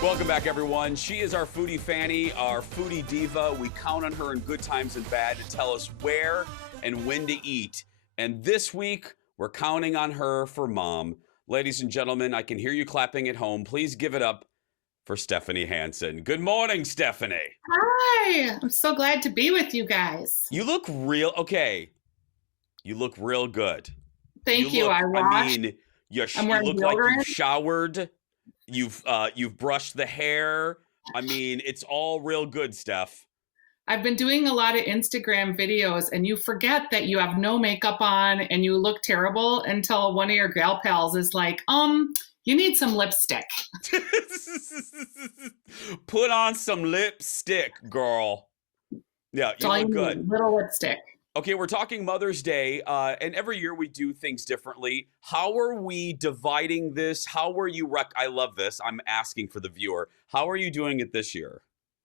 Welcome back, everyone. She is our foodie Fanny, our foodie diva. We count on her in good times and bad to tell us where and when to eat. And this week, we're counting on her for Mom. Ladies and gentlemen, I can hear you clapping at home. Please give it up for Stephanie Hansen. Good morning, Stephanie. Hi, I'm so glad to be with you guys. You look real good. Thank you. I washed. You I'm wearing look like deodorant. you've showered. You've brushed the hair. I mean, it's all real good, Steph. I've been doing a lot of Instagram videos, and you forget that you have no makeup on and you look terrible until one of your gal pals is like, you need some lipstick. Put on some lipstick, girl. Yeah, you look good. Little lipstick. Okay, we're talking Mother's Day, and every year we do things differently. How are we dividing this? How are you I love this. I'm asking for the viewer. How are you doing it this year?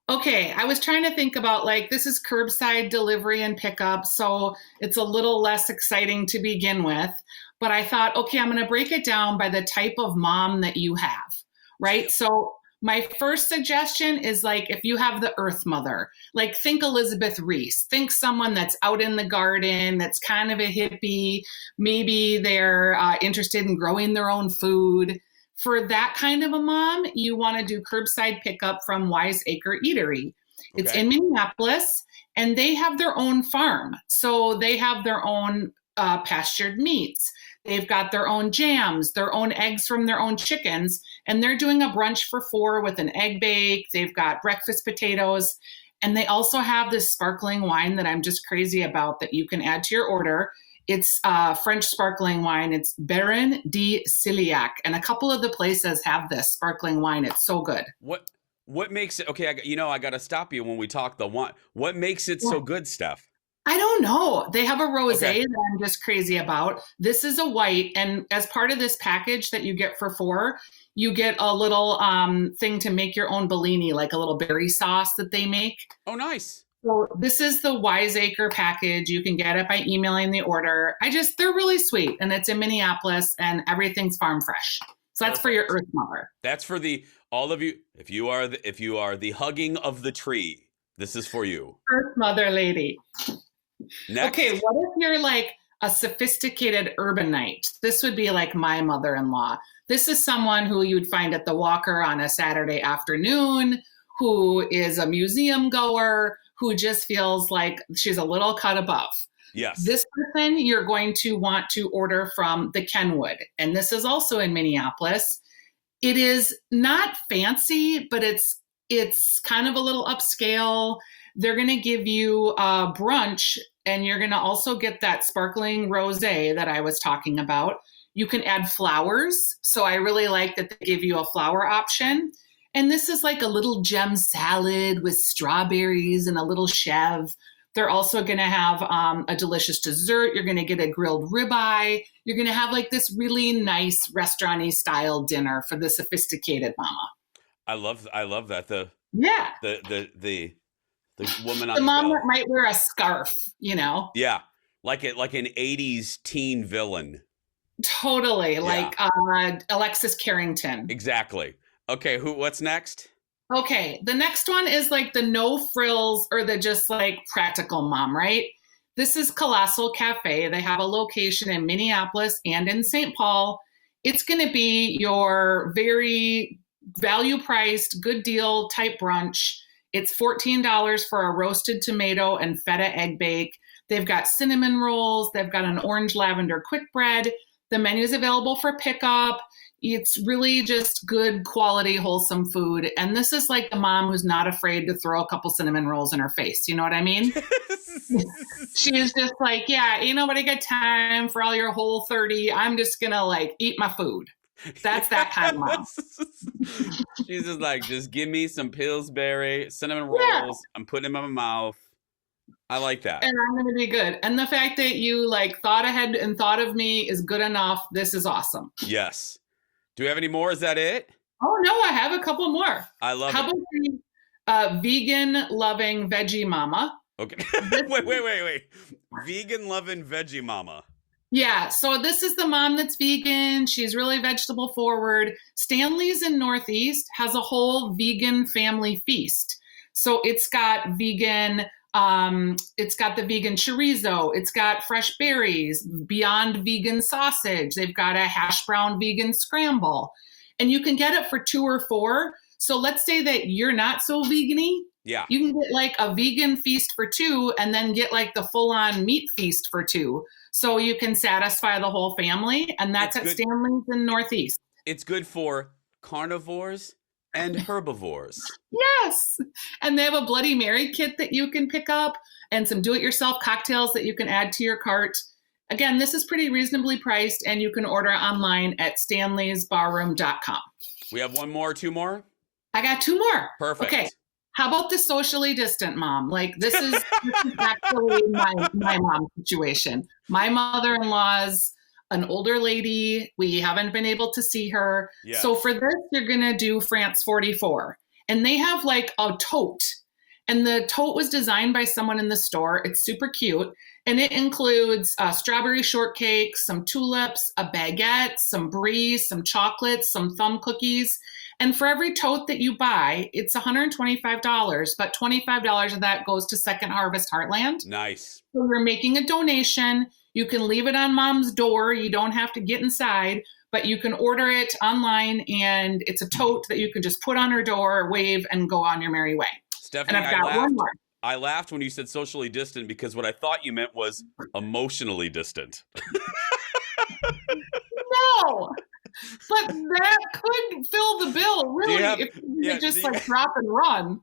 Okay, I was trying to think about this is curbside delivery and pickup, so it's a little less exciting to begin with. But I thought, okay, I'm going to break it down by the type of mom that you have, right? So my first suggestion is if you have the Earth Mother, think Elizabeth Reese, think someone that's out in the garden, that's kind of a hippie. Maybe they're interested in growing their own food. For that kind of a mom, you want to do curbside pickup from Wiseacre Eatery. Okay. It's in Minneapolis, and they have their own farm. So they have their own pastured meats. They've got their own jams, their own eggs from their own chickens, and they're doing a brunch for 4 with an egg bake. They've got breakfast potatoes, and they also have this sparkling wine that I'm just crazy about that you can add to your order. It's French sparkling wine. It's Baron de Ciliac, and a couple of the places have this sparkling wine. It's so good. What makes it okay? I got to stop you when we talk the wine. What makes it so good, Steph? I don't know. They have a rosé that I'm just crazy about. This is a white, and as part of this package that you get for 4, you get a little thing to make your own Bellini, like a little berry sauce that they make. Oh, nice. So this is the Wiseacre package. You can get it by emailing the order. They're really sweet, and it's in Minneapolis, and everything's farm fresh. So that's for your Earth Mother. That's for all of you. If you are the hugging of the tree, this is for you. Earth Mother lady. Next. Okay, what if you're a sophisticated urbanite? This would be my mother-in-law. This is someone who you'd find at the Walker on a Saturday afternoon, who is a museum goer, who just feels like she's a little cut above. Yes. This person you're going to want to order from the Kenwood, and this is also in Minneapolis. It is not fancy, but it's kind of a little upscale. They're going to give you a brunch, and you're going to also get that sparkling rosé that I was talking about. You can add flowers. So I really like that they give you a flower option. And this is a little gem salad with strawberries and a little chev. They're also going to have a delicious dessert. You're going to get a grilled ribeye. You're going to have this really nice restaurant-y style dinner for the sophisticated mama. I love that. The woman on the mom that might wear a scarf, Yeah, like an 80s teen villain. Totally, Alexis Carrington. Exactly. Okay, what's next? Okay, the next one is the no frills or the just practical mom, right? This is Colossal Cafe. They have a location in Minneapolis and in St. Paul. It's going to be your very value-priced, good deal type brunch. It's $14 for a roasted tomato and feta egg bake. They've got cinnamon rolls. They've got an orange lavender quick bread. The menu is available for pickup. It's really just good quality, wholesome food. And this is a mom who's not afraid to throw a couple cinnamon rolls in her face. You know what I mean? She's just yeah, ain't nobody got time for all your Whole30. I'm just going to eat my food. That's that kind of mom. She's just just give me some Pillsbury cinnamon rolls. Yeah. I'm putting them in my mouth. I like that. And I'm going to be good. And the fact that you thought ahead and thought of me is good enough. This is awesome. Yes. Do we have any more? Is that it? Oh, no, I have a couple more. I love it. How about the vegan loving veggie mama? Okay. Wait. Vegan loving veggie mama. Yeah, so this is the mom that's vegan. She's really vegetable forward. Stanley's in Northeast has a whole vegan family feast. So it's got the vegan chorizo, it's got fresh berries, beyond vegan sausage. They've got a hash brown vegan scramble. And you can get it for two or four. So let's say that you're not so vegan-y. Yeah. You can get like a vegan feast for two and then get like the full-on meat feast for two. So you can satisfy the whole family. And that's at Stanley's in Northeast. It's good for carnivores and herbivores. Yes. And they have a Bloody Mary kit that you can pick up and some do-it-yourself cocktails that you can add to your cart. Again, this is pretty reasonably priced and you can order online at stanleysbarroom.com. We have one more, two more? I got two more. Perfect. Okay. How about the socially distant mom? Like this is actually my mom situation. My mother-in-law's an older lady. We haven't been able to see her. Yes. So for this, you're going to do France 44. And they have like a tote. And the tote was designed by someone in the store. It's super cute. And it includes strawberry shortcake, some tulips, a baguette, some brie, some chocolates, some thumb cookies. And for every tote that you buy, it's $125, but $25 of that goes to Second Harvest Heartland. Nice. So you're making a donation. You can leave it on mom's door. You don't have to get inside, but you can order it online, and it's a tote that you can just put on her door, wave, and go on your merry way. Stephanie, and I've got one more. I laughed when you said socially distant because what I thought you meant was emotionally distant. No. But that could fill the bill, really, if you just like drop and run.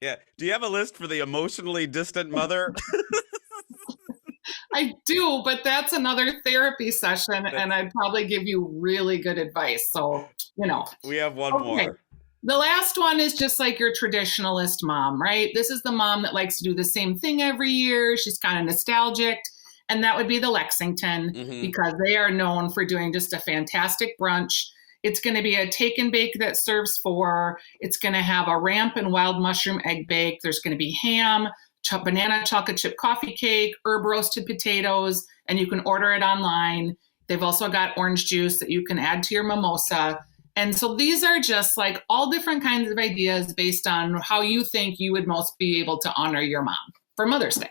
Yeah. Do you have a list for the emotionally distant mother? I do, but that's another therapy session, and I'd probably give you really good advice. So, We have one more. The last one is just like your traditionalist mom, right? This is the mom that likes to do the same thing every year. She's kind of nostalgic. And that would be the Lexington, because they are known for doing just a fantastic brunch. It's going to be a take and bake that serves four. It's going to have a ramp and wild mushroom egg bake. There's going to be ham, banana chocolate chip coffee cake, herb roasted potatoes, and you can order it online. They've also got orange juice that you can add to your mimosa. And so these are just like all different kinds of ideas based on how you think you would most be able to honor your mom for Mother's Day.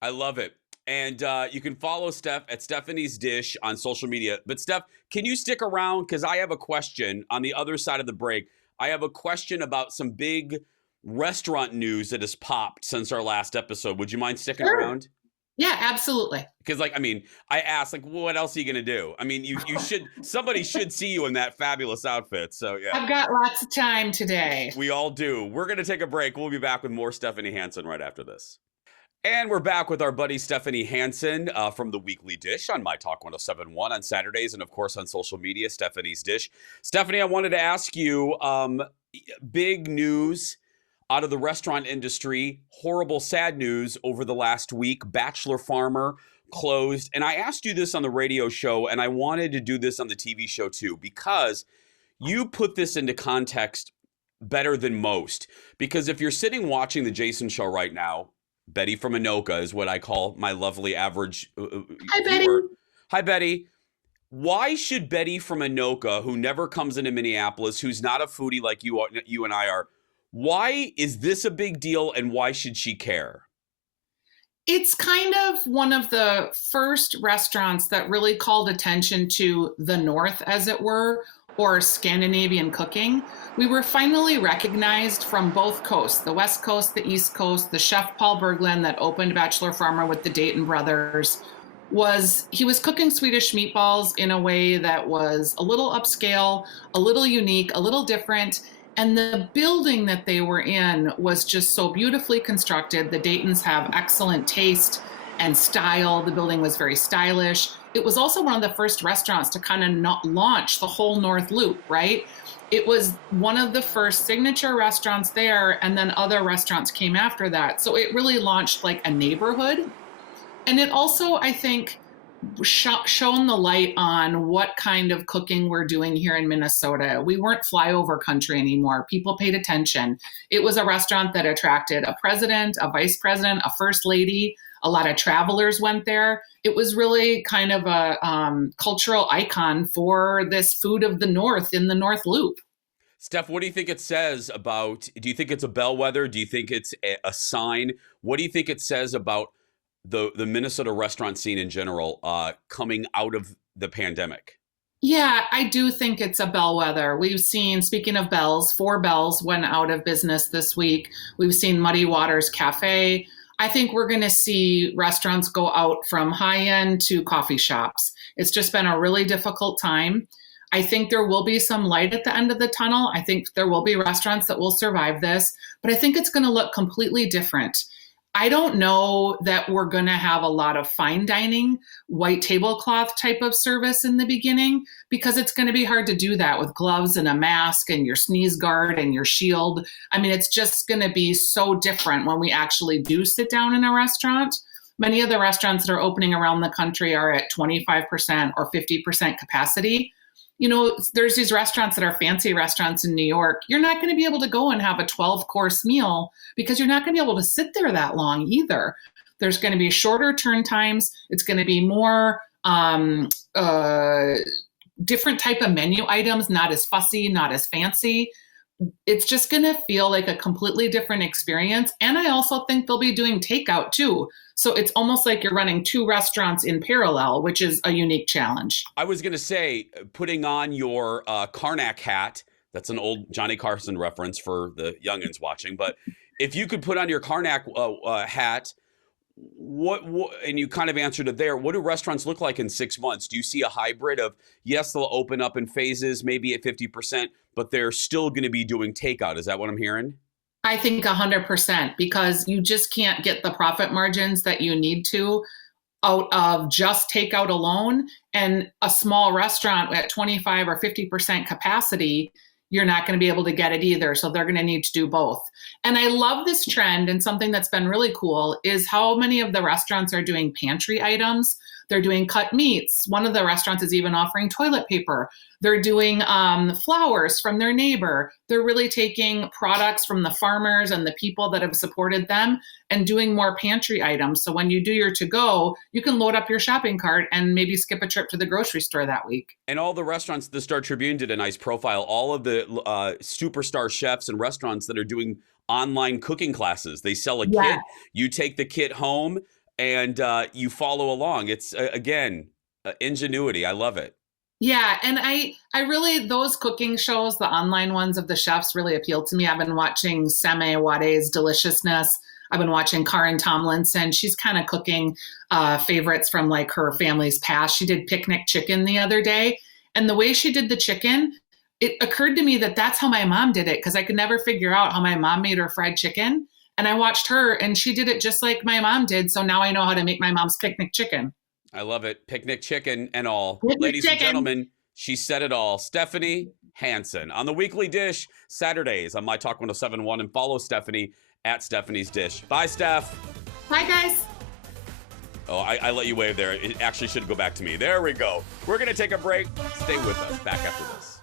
I love it. And you can follow Steph at Stephanie's Dish on social media. But Steph, can you stick around? Because I have a question on the other side of the break. I have a question about some big restaurant news that has popped since our last episode. Would you mind sticking around? Yeah, absolutely. Because I asked, what else are you going to do? I mean, you should, somebody should see you in that fabulous outfit. So yeah. I've got lots of time today. We all do. We're going to take a break. We'll be back with more Stephanie Hansen right after this. And we're back with our buddy Stephanie Hansen from the Weekly Dish on My Talk 107.1 on Saturdays, and of course on social media, Stephanie's Dish. Stephanie, I wanted to ask you, big news out of the restaurant industry, horrible, sad news over the last week. Bachelor Farmer closed. And I asked you this on the radio show, and I wanted to do this on the TV show too, because you put this into context better than most. Because if you're sitting watching the Jason show right now, Betty from Anoka is what I call my lovely average Hi, Betty. viewer. Hi, Betty. Why should Betty from Anoka, who never comes into Minneapolis, who's not a foodie like you and I are, why is this a big deal and why should she care? It's kind of one of the first restaurants that really called attention to the North, as it were, or Scandinavian cooking. We were finally recognized from both coasts, the West Coast, the East Coast. The chef Paul Berglund that opened Bachelor Farmer with the Dayton brothers was cooking Swedish meatballs in a way that was a little upscale, a little unique, a little different. And the building that they were in was just so beautifully constructed. The Daytons have excellent taste and style. The building was very stylish. It was also one of the first restaurants to kind of not launch the whole North Loop, right? It was one of the first signature restaurants there, and then other restaurants came after that. So it really launched like a neighborhood. And it also, I think, shone the light on what kind of cooking we're doing here in Minnesota. We weren't flyover country anymore. People paid attention. It was a restaurant that attracted a president, a vice president, a first lady, A lot of travelers went there. It was really kind of a cultural icon for this food of the North in the North Loop. Steph, what do you think it says about, do you think it's a bellwether? Do you think it's a sign? What do you think it says about the Minnesota restaurant scene in general coming out of the pandemic? Yeah, I do think it's a bellwether. We've seen, speaking of bells, 4 Bells went out of business this week. We've seen Muddy Waters Cafe. I think we're going to see restaurants go out from high end to coffee shops. It's just been a really difficult time. I think there will be some light at the end of the tunnel. I think there will be restaurants that will survive this, but I think it's going to look completely different. I don't know that we're going to have a lot of fine dining, white tablecloth type of service in the beginning, because it's going to be hard to do that with gloves and a mask and your sneeze guard and your shield. I mean, it's just going to be so different when we actually do sit down in a restaurant. Many of the restaurants that are opening around the country are at 25% or 50% capacity. You know, there's these restaurants that are fancy restaurants in New York. You're not going to be able to go and have a 12-course meal because you're not going to be able to sit there that long either. There's going to be shorter turn times. It's going to be more different type of menu items, not as fussy, not as fancy. It's just going to feel like a completely different experience. And I also think they'll be doing takeout too. So it's almost like you're running 2 restaurants in parallel, which is a unique challenge. I was going to say, putting on your Karnak hat, that's an old Johnny Carson reference for the youngins watching, but if you could put on your Karnak hat, what, and you kind of answered it there, what do restaurants look like in 6 months? Do you see a hybrid of, yes, they'll open up in phases, maybe at 50%, but they're still going to be doing takeout? Is that what I'm hearing? I think 100%, because you just can't get the profit margins that you need to out of just takeout alone. And a small restaurant at 25 or 50% capacity, you're not going to be able to get it either. So they're going to need to do both. And I love this trend. And something that's been really cool is how many of the restaurants are doing pantry items. They're doing cut meats. One of the restaurants is even offering toilet paper. They're doing flowers from their neighbor. They're really taking products from the farmers and the people that have supported them and doing more pantry items. So when you do your to-go, you can load up your shopping cart and maybe skip a trip to the grocery store that week. And all the restaurants, the Star Tribune did a nice profile, all of the superstar chefs and restaurants that are doing online cooking classes. They sell a kit, you take the kit home, and you follow along. It's, again, ingenuity. I love it. Yeah, and I really, those cooking shows, the online ones of the chefs really appeal to me. I've been watching Seme Wade's Deliciousness. I've been watching Karen Tomlinson. She's kind of cooking favorites from like her family's past. She did picnic chicken the other day. And the way she did the chicken, it occurred to me that that's how my mom did it, because I could never figure out how my mom made her fried chicken. And I watched her and she did it just like my mom did. So now I know how to make my mom's picnic chicken. I love it. Picnic chicken and all. Picnic Ladies chicken. and gentlemen, she said it all. Stephanie Hansen on the Weekly Dish Saturdays on My Talk 1071, and follow Stephanie at Stephanie's Dish. Bye, Steph. Bye, guys. Oh, I let you wave there. It actually should go back to me. There we go. We're going to take a break. Stay with us. Back after this.